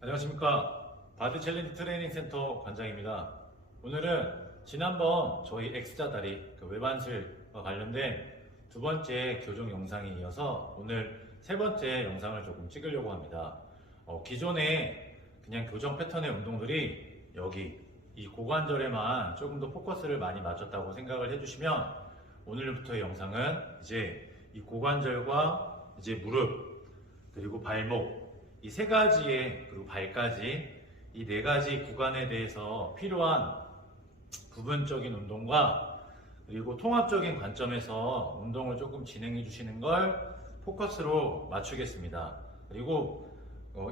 안녕하십니까. 바디 챌린지 트레이닝 센터 관장입니다. 오늘은 지난번 저희 X자 다리 외반슬과 관련된 두 번째 교정 영상에 이어서 오늘 세 번째 영상을 조금 찍으려고 합니다. 기존에 그냥 교정 패턴의 운동들이 여기 이 고관절에만 조금 더 포커스를 많이 맞췄다고 생각을 해주시면 오늘부터의 영상은 이제 이 고관절과 이제 무릎 그리고 발목 이 세 가지의 그리고 발까지 이 네 가지 구간에 대해서 필요한 부분적인 운동과 그리고 통합적인 관점에서 운동을 조금 진행해 주시는 걸 포커스로 맞추겠습니다. 그리고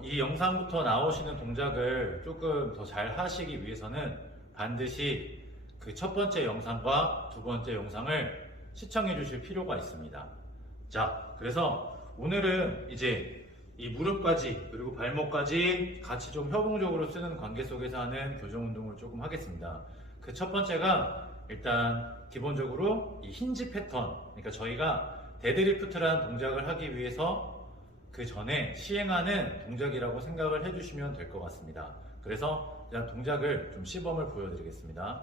이 영상부터 나오시는 동작을 조금 더 잘 하시기 위해서는 반드시 그 첫 번째 영상과 두 번째 영상을 시청해 주실 필요가 있습니다. 자, 그래서 오늘은 이제 이 무릎까지 그리고 발목까지 같이 좀 협동적으로 쓰는 관계 속에서 하는 교정 운동을 조금 하겠습니다. 그 첫 번째가 일단 기본적으로 이 힌지 패턴, 그러니까 저희가 데드리프트라는 동작을 하기 위해서 그 전에 시행하는 동작이라고 생각을 해주시면 될 것 같습니다. 그래서 그냥 동작을 좀 시범을 보여드리겠습니다.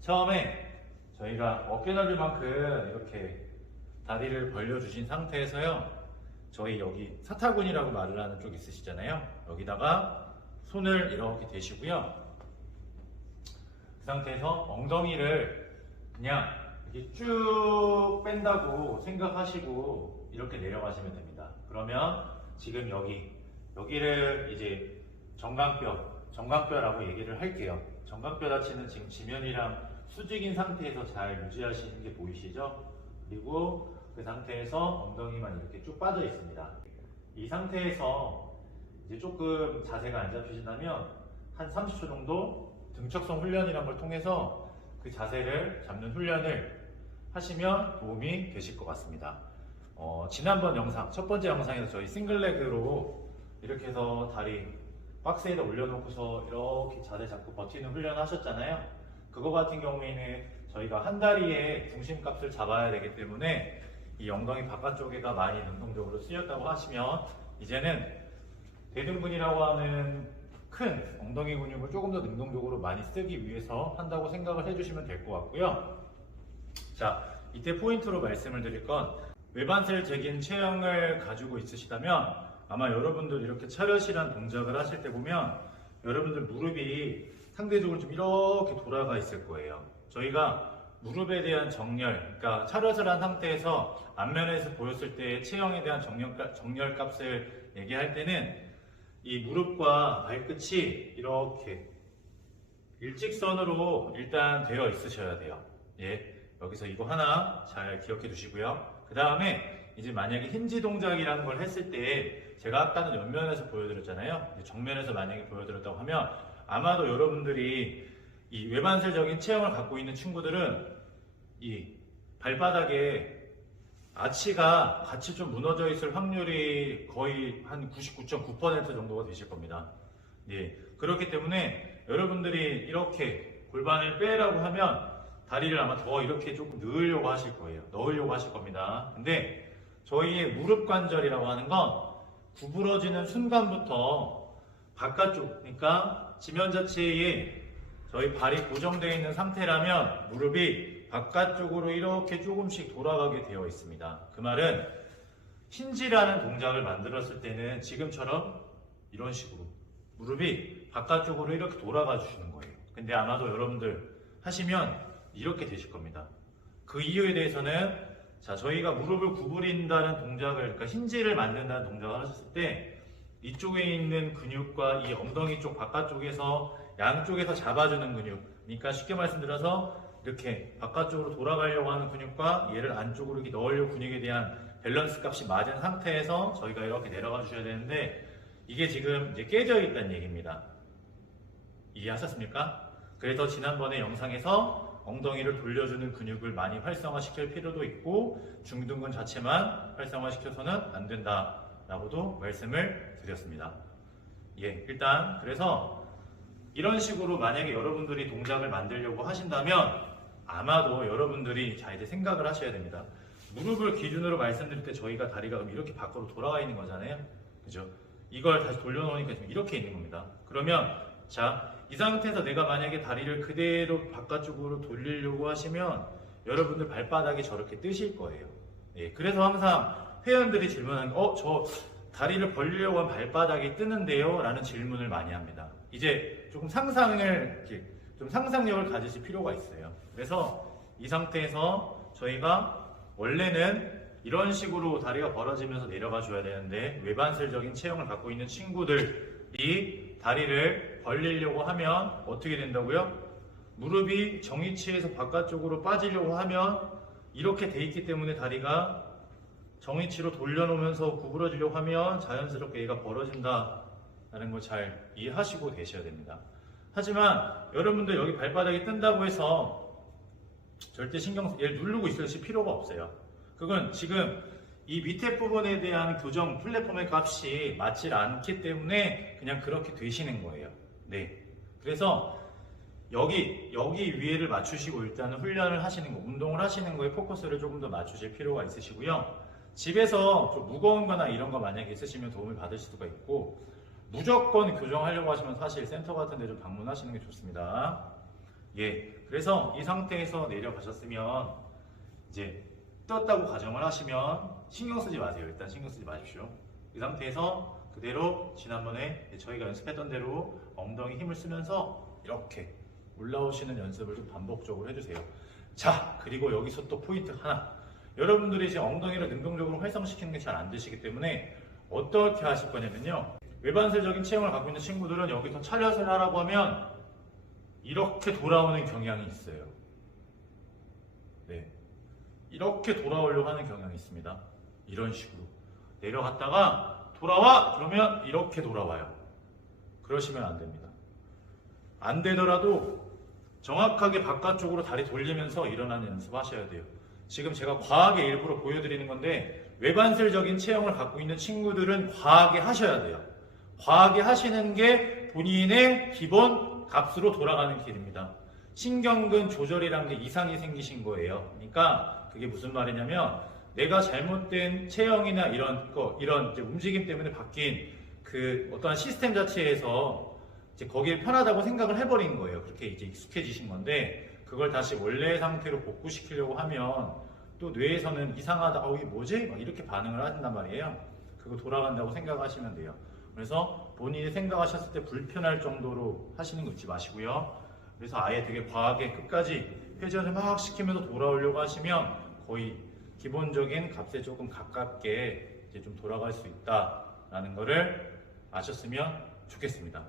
처음에 저희가 어깨 넓이만큼 이렇게 다리를 벌려주신 상태에서요, 저희 여기 사타구니라고 말을 하는 쪽 있으시잖아요. 여기다가 손을 이렇게 대시고요. 그 상태에서 엉덩이를 그냥 이렇게 쭉 뺀다고 생각하시고 이렇게 내려가시면 됩니다. 그러면 지금 여기를 이제 정강뼈라고 얘기를 할게요. 정강뼈 자체는 지금 지면이랑 수직인 상태에서 잘 유지하시는 게 보이시죠? 그리고 그 상태에서 엉덩이만 이렇게 쭉 빠져 있습니다. 이 상태에서 이제 조금 자세가 안 잡히신다면 한 30초 정도 등척성 훈련이라는 걸 통해서 그 자세를 잡는 훈련을 하시면 도움이 되실 것 같습니다. 지난번 영상, 첫 번째 영상에서 저희 싱글레그로 이렇게 해서 다리 박스에다 올려놓고서 이렇게 자세 잡고 버티는 훈련 하셨잖아요. 그거 같은 경우에는 저희가 한 다리의 중심값을 잡아야 되기 때문에 이 엉덩이 바깥쪽에가 많이 능동적으로 쓰였다고 하시면 이제는 대등근이라고 하는 큰 엉덩이 근육을 조금 더 능동적으로 많이 쓰기 위해서 한다고 생각을 해주시면 될 것 같고요. 자, 이때 포인트로 말씀을 드릴 건 외반슬적인 체형을 가지고 있으시다면 아마 여러분들 이렇게 차렷이란 동작을 하실 때 보면 여러분들 무릎이 상대적으로 좀 이렇게 돌아가 있을 거예요. 저희가 무릎에 대한 정렬, 그러니까 차렷을 한 상태에서 앞면에서 보였을 때 체형에 대한 정렬 값을 얘기할 때는 이 무릎과 발끝이 이렇게 일직선으로 일단 되어 있으셔야 돼요. 예, 여기서 이거 하나 잘 기억해 두시고요. 그 다음에 이제 만약에 힌지 동작이라는 걸 했을 때 제가 아까는 옆면에서 보여드렸잖아요. 정면에서 만약에 보여드렸다고 하면 아마도 여러분들이 이 외반슬적인 체형을 갖고 있는 친구들은 이 발바닥에 아치가 같이 좀 무너져 있을 확률이 거의 한 99.9% 정도가 되실 겁니다. 예, 그렇기 때문에 여러분들이 이렇게 골반을 빼라고 하면 다리를 아마 더 이렇게 조금 넣으려고 하실 거예요. 넣으려고 하실 겁니다. 근데 저희의 무릎 관절이라고 하는 건 구부러지는 순간부터 바깥쪽, 그러니까 지면 자체에 저희 발이 고정되어 있는 상태라면 무릎이 바깥쪽으로 이렇게 조금씩 돌아가게 되어 있습니다. 그 말은 힌지라는 동작을 만들었을 때는 지금처럼 이런 식으로 무릎이 바깥쪽으로 이렇게 돌아가 주시는 거예요. 근데 아마도 여러분들 하시면 이렇게 되실 겁니다. 그 이유에 대해서는 자, 저희가 무릎을 구부린다는 동작을, 그러니까 힌지를 만든다는 동작을 하셨을 때 이쪽에 있는 근육과 이 엉덩이 쪽 바깥쪽에서 양쪽에서 잡아주는 근육, 그러니까 쉽게 말씀드려서 이렇게 바깥쪽으로 돌아가려고 하는 근육과 얘를 안쪽으로 이렇게 넣으려고 근육에 대한 밸런스 값이 맞은 상태에서 저희가 이렇게 내려가 주셔야 되는데 이게 지금 이제 깨져 있다는 얘기입니다. 이해하셨습니까? 그래서 지난번에 영상에서 엉덩이를 돌려주는 근육을 많이 활성화시킬 필요도 있고 중둔근 자체만 활성화시켜서는 안 된다라고도 말씀을 드렸습니다. 예, 일단 그래서 이런 식으로 만약에 여러분들이 동작을 만들려고 하신다면 아마도 여러분들이 자 이제 생각을 하셔야 됩니다. 무릎을 기준으로 말씀드릴 때 저희가 다리가 그럼 이렇게 밖으로 돌아가 있는 거잖아요. 그죠? 이걸 다시 돌려놓으니까 지금 이렇게 있는 겁니다. 그러면 자, 이 상태에서 내가 만약에 다리를 그대로 바깥쪽으로 돌리려고 하시면 여러분들 발바닥이 저렇게 뜨실 거예요. 예, 그래서 항상 회원들이 질문하는 저 다리를 벌리려고 하면 발바닥이 뜨는데요? 라는 질문을 많이 합니다. 이제 조금 좀 상상력을 가지실 필요가 있어요. 그래서 이 상태에서 저희가 원래는 이런 식으로 다리가 벌어지면서 내려가 줘야 되는데 외반슬적인 체형을 갖고 있는 친구들이 다리를 벌리려고 하면 어떻게 된다고요? 무릎이 정위치에서 바깥쪽으로 빠지려고 하면 이렇게 돼 있기 때문에 다리가 정위치로 돌려놓으면서 구부러지려고 하면 자연스럽게 얘가 벌어진다라는 걸 잘 이해하시고 계셔야 됩니다. 하지만 여러분들 여기 발바닥이 뜬다고 해서 절대 얘를 누르고 있을 필요가 없어요. 그건 지금 이 밑에 부분에 대한 교정 플랫폼의 값이 맞지 않기 때문에 그냥 그렇게 되시는 거예요. 네. 그래서 여기 위에를 맞추시고 일단은 훈련을 하시는 거, 운동을 하시는 거에 포커스를 조금 더 맞추실 필요가 있으시고요. 집에서 좀 무거운 거나 이런 거 만약에 있으시면 도움을 받으실 수가 있고, 무조건 교정하려고 하시면 사실 센터 같은 데 좀 방문하시는 게 좋습니다. 예. 그래서 이 상태에서 내려가셨으면 이제 떴다고 가정을 하시면 신경 쓰지 마세요. 일단 신경 쓰지 마십시오. 이 상태에서 그대로 지난번에 저희가 연습했던 대로 엉덩이 힘을 쓰면서 이렇게 올라오시는 연습을 좀 반복적으로 해주세요. 자, 그리고 여기서 또 포인트 하나. 여러분들이 지금 엉덩이를 능동적으로 활성시키는 게 잘 안 되시기 때문에 어떻게 하실 거냐면요. 외반슬적인 체형을 갖고 있는 친구들은 여기서 차렷을 하라고 하면 이렇게 돌아오는 경향이 있어요. 네. 이렇게 돌아오려고 하는 경향이 있습니다. 이런 식으로. 내려갔다가 돌아와! 그러면 이렇게 돌아와요. 그러시면 안 됩니다. 안 되더라도 정확하게 바깥쪽으로 다리 돌리면서 일어나는 연습 하셔야 돼요. 지금 제가 과하게 일부러 보여드리는 건데 외반슬적인 체형을 갖고 있는 친구들은 과하게 하셔야 돼요. 과하게 하시는 게 본인의 기본 값으로 돌아가는 길입니다. 신경근 조절이라는 게 이상이 생기신 거예요. 그러니까 그게 무슨 말이냐면 내가 잘못된 체형이나 이런 이제 움직임 때문에 바뀐 그 어떠한 시스템 자체에서 이제 거기에 편하다고 생각을 해버린 거예요. 그렇게 이제 익숙해지신 건데 그걸 다시 원래의 상태로 복구시키려고 하면 또 뇌에서는 이상하다, 이게 뭐지? 막 이렇게 반응을 하신단 말이에요. 그거 돌아간다고 생각하시면 돼요. 그래서 본인이 생각하셨을 때 불편할 정도로 하시는 거 잊지 마시고요. 그래서 아예 되게 과하게 끝까지 회전을 막 시키면서 돌아오려고 하시면 거의 기본적인 값에 조금 가깝게 이제 좀 돌아갈 수 있다라는 거를 아셨으면 좋겠습니다.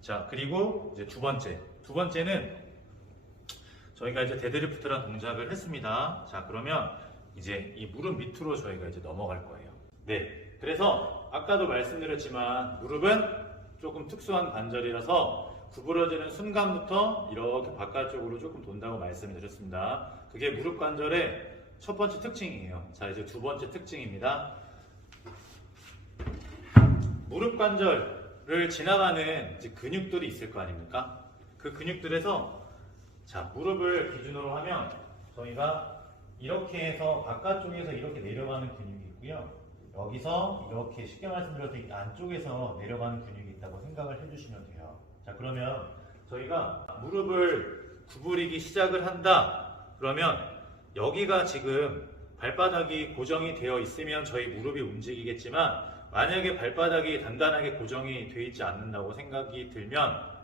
자, 그리고 이제 두 번째는 저희가 이제 데드리프트라는 동작을 했습니다. 자, 그러면 이제 이 무릎 밑으로 저희가 이제 넘어갈 거예요. 네. 그래서 아까도 말씀드렸지만 무릎은 조금 특수한 관절이라서 구부러지는 순간부터 이렇게 바깥쪽으로 조금 돈다고 말씀을 드렸습니다. 그게 무릎 관절의 첫 번째 특징이에요. 자, 이제 두 번째 특징입니다. 무릎 관절을 지나가는 이제 근육들이 있을 거 아닙니까? 그 근육들에서 자, 무릎을 기준으로 하면 저희가 이렇게 해서 바깥쪽에서 이렇게 내려가는 근육이 있고요. 여기서 이렇게 쉽게 말씀드려서 이 안쪽에서 내려가는 근육이 있다고 생각을 해주시면 돼요. 자, 그러면 저희가 무릎을 구부리기 시작을 한다. 그러면 여기가 지금 발바닥이 고정이 되어 있으면 저희 무릎이 움직이겠지만 만약에 발바닥이 단단하게 고정이 되어 있지 않는다고 생각이 들면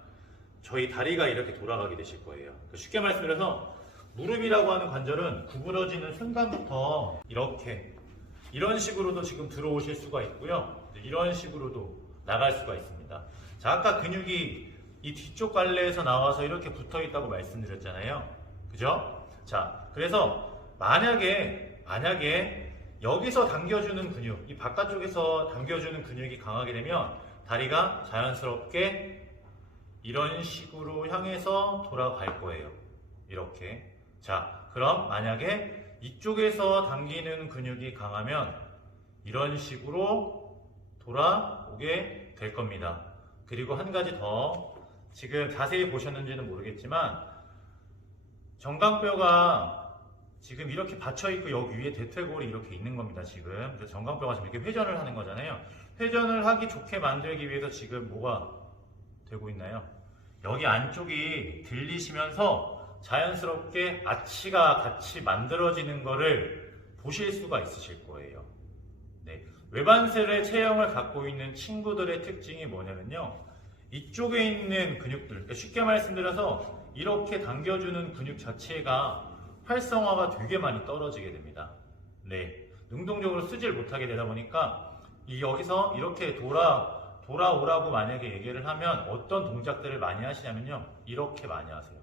저희 다리가 이렇게 돌아가게 되실 거예요. 쉽게 말씀드려서 무릎이라고 하는 관절은 구부러지는 순간부터 이런 식으로도 지금 들어오실 수가 있고요. 이런 식으로도 나갈 수가 있습니다. 자, 아까 근육이 이 뒤쪽 갈래에서 나와서 이렇게 붙어 있다고 말씀드렸잖아요. 그죠? 자, 그래서 만약에 여기서 당겨주는 근육, 이 바깥쪽에서 당겨주는 근육이 강하게 되면 다리가 자연스럽게 이런 식으로 향해서 돌아갈 거예요. 이렇게. 자, 그럼 만약에 이쪽에서 당기는 근육이 강하면 이런 식으로 돌아오게 될 겁니다. 그리고 한 가지 더, 지금 자세히 보셨는지는 모르겠지만 정강뼈가 지금 이렇게 받쳐있고 여기 위에 대퇴골이 이렇게 있는 겁니다. 지금 그래서 정강뼈가 지금 이렇게 회전을 하는 거잖아요. 회전을 하기 좋게 만들기 위해서 지금 뭐가 되고 있나요? 여기 안쪽이 들리시면서 자연스럽게 아치가 같이 만들어지는 거를 보실 수가 있으실 거예요. 네. 외반슬의 체형을 갖고 있는 친구들의 특징이 뭐냐면요. 이쪽에 있는 근육들, 그러니까 쉽게 말씀드려서 이렇게 당겨주는 근육 자체가 활성화가 되게 많이 떨어지게 됩니다. 네. 능동적으로 쓰질 못하게 되다 보니까 여기서 이렇게 돌아오라고 만약에 얘기를 하면 어떤 동작들을 많이 하시냐면요. 이렇게 많이 하세요.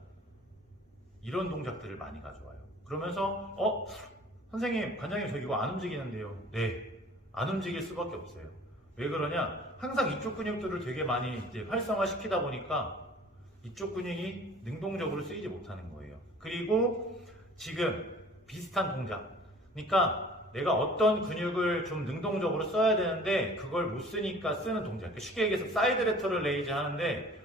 이런 동작들을 많이 가져와요. 그러면서 선생님, 관장님 저 이거 안 움직이는데요. 네. 안 움직일 수밖에 없어요. 왜 그러냐? 항상 이쪽 근육들을 되게 많이 이제 활성화시키다 보니까 이쪽 근육이 능동적으로 쓰이지 못하는 거예요. 그리고 지금 비슷한 동작. 그러니까 내가 어떤 근육을 좀 능동적으로 써야 되는데 그걸 못 쓰니까 쓰는 동작. 쉽게 얘기해서 사이드 레터럴 레이즈 하는데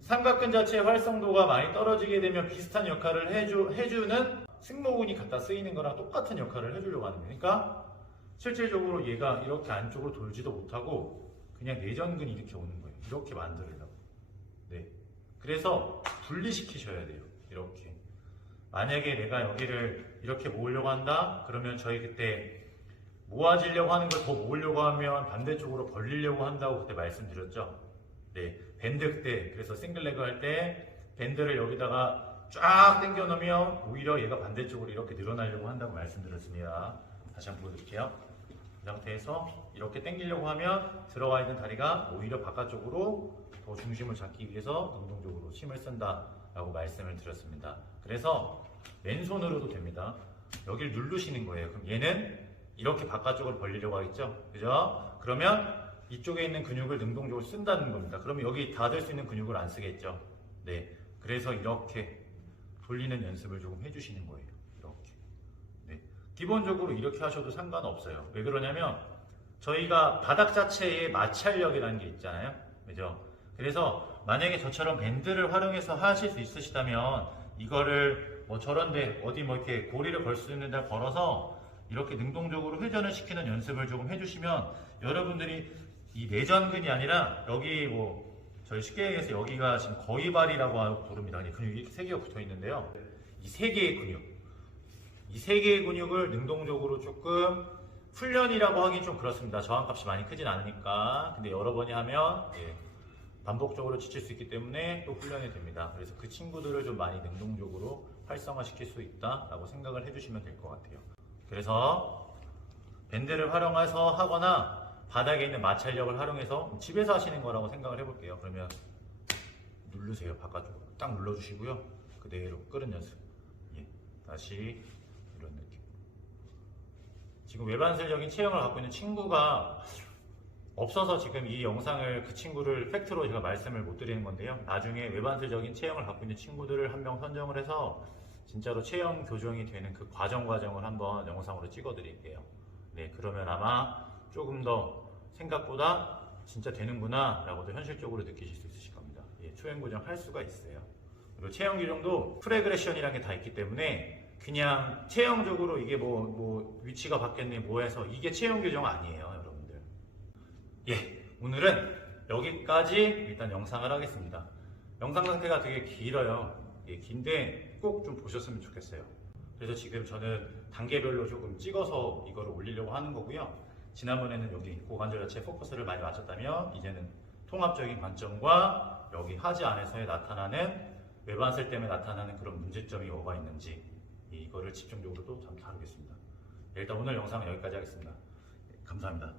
삼각근 자체의 활성도가 많이 떨어지게 되면 비슷한 역할을 해주는 승모근이 갖다 쓰이는 거랑 똑같은 역할을 해주려고 하는 거예요. 그러니까 실질적으로 얘가 이렇게 안쪽으로 돌지도 못하고 그냥 내전근이 이렇게 오는 거예요. 이렇게 만들려고. 네. 그래서 분리시키셔야 돼요. 이렇게. 만약에 내가 여기를 이렇게 모으려고 한다? 그러면 저희 그때 모아지려고 하는 걸 더 모으려고 하면 반대쪽으로 벌리려고 한다고 그때 말씀드렸죠? 네. 밴드 그때, 그래서 싱글레그 할 때 밴드를 여기다가 쫙 당겨 놓으면 오히려 얘가 반대쪽으로 이렇게 늘어나려고 한다고 말씀드렸습니다. 다시 한번 보여드릴게요. 이 상태에서 이렇게 당기려고 하면 들어가 있는 다리가 오히려 바깥쪽으로 더 중심을 잡기 위해서 능동적으로 힘을 쓴다라고 말씀을 드렸습니다. 그래서 맨손으로도 됩니다. 여기를 누르시는 거예요. 그럼 얘는 이렇게 바깥쪽으로 벌리려고 하겠죠? 그죠? 그러면 이쪽에 있는 근육을 능동적으로 쓴다는 겁니다. 그러면 여기 닫을 수 있는 근육을 안 쓰겠죠? 네. 그래서 이렇게 돌리는 연습을 조금 해주시는 거예요. 이렇게. 네. 기본적으로 이렇게 하셔도 상관없어요. 왜 그러냐면 저희가 바닥 자체에 마찰력이라는 게 있잖아요. 그죠? 그래서 만약에 저처럼 밴드를 활용해서 하실 수 있으시다면 이거를 뭐 저런데 어디 뭐 이렇게 고리를 걸 수 있는 데 걸어서 이렇게 능동적으로 회전을 시키는 연습을 조금 해주시면 여러분들이 이 내전근이 아니라 여기 뭐 저희 쉽게 얘기해서 여기가 지금 거위발이라고 부릅니다. 근육이 이렇게 세 개가 붙어 있는데요. 이 세 개의 근육, 이 세 개의 근육을 능동적으로 조금 훈련이라고 하긴 좀 그렇습니다. 저항값이 많이 크진 않으니까. 근데 여러 번이 하면 반복적으로 지칠 수 있기 때문에 또 훈련이 됩니다. 그래서 그 친구들을 좀 많이 능동적으로 활성화시킬 수 있다라고 생각을 해주시면 될 것 같아요. 그래서 밴드를 활용해서 하거나 바닥에 있는 마찰력을 활용해서 집에서 하시는 거라고 생각을 해볼게요. 그러면 누르세요. 바깥쪽으로 딱 눌러주시고요. 그대로 끄는 연습. 다시 이런 느낌. 지금 외반슬적인 체형을 갖고 있는 친구가 없어서 지금 이 영상을 그 친구를 팩트로 제가 말씀을 못 드리는 건데요. 나중에 외반슬적인 체형을 갖고 있는 친구들을 한 명 선정을 해서 진짜로 체형 교정이 되는 그 과정을 한번 영상으로 찍어 드릴게요. 네, 그러면 아마 조금 더 생각보다 진짜 되는구나 라고도 현실적으로 느끼실 수 있으실 겁니다. 초형 교정 할 수가 있어요. 그리고 체형 교정도 프레그레션이라는 게 다 있기 때문에 그냥 체형적으로 이게 뭐 위치가 바뀌었네 뭐 해서 이게 체형 교정 아니에요, 여러분들. 오늘은 여기까지 일단 영상을 하겠습니다. 영상 상태가 되게 길어요. 긴데 꼭 좀 보셨으면 좋겠어요. 그래서 지금 저는 단계별로 조금 찍어서 이거를 올리려고 하는 거고요. 지난번에는 여기 고관절 자체에 포커스를 많이 맞췄다면 이제는 통합적인 관점과 여기 하지 안에서의 나타나는 외반슬 때문에 나타나는 그런 문제점이 뭐가 있는지 이거를 집중적으로 또 다루겠습니다. 일단 오늘 영상은 여기까지 하겠습니다. 감사합니다.